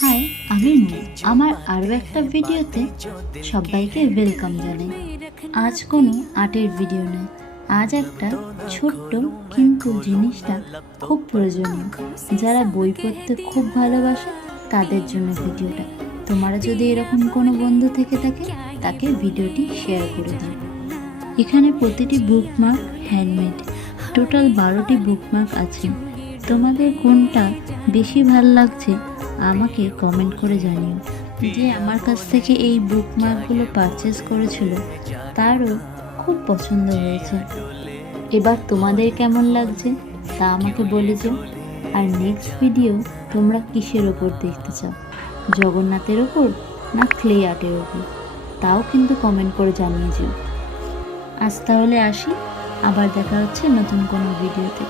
High, আমি নূর। আমার আরও একটা ভিডিওতে সবাইকে ওয়েলকাম জানাই। আজ কোনো আর্টের ভিডিও নয়, আজ একটা ছোট্ট কিন্তু জিনিসটা খুব প্রয়োজনীয়। যারা বই পড়তে খুব ভালোবাসে তাদের জন্য ভিডিওটা। তোমারা যদি এরকম কোনো বন্ধু থেকে থাকে তাকে ভিডিওটি শেয়ার করে দাও। এখানে প্রতিটি বুকমার্ক হ্যান্ডমেড। টোটাল 12টি বুকমার্ক আছে। তোমাদের কোনটা বেশি ভালো লাগছে আমাকে কমেন্ট করে জানিও। যে আমার কাছ থেকে এই বুকমার্কগুলো পারচেস করেছিল তারও খুব পছন্দ হয়েছে। এবার তোমাদের কেমন লাগছে তা আমাকে বলে যাও। আর নেক্সট ভিডিও তোমরা কিসের ওপর দেখতে চাও, জগন্নাথের ওপর না ক্লে আর্টের ওপর, তাও কিন্তু কমেন্ট করে জানিয়ে যেও। আজ তাহলে আসি, আবার দেখা হচ্ছে নতুন কোনো ভিডিওতে।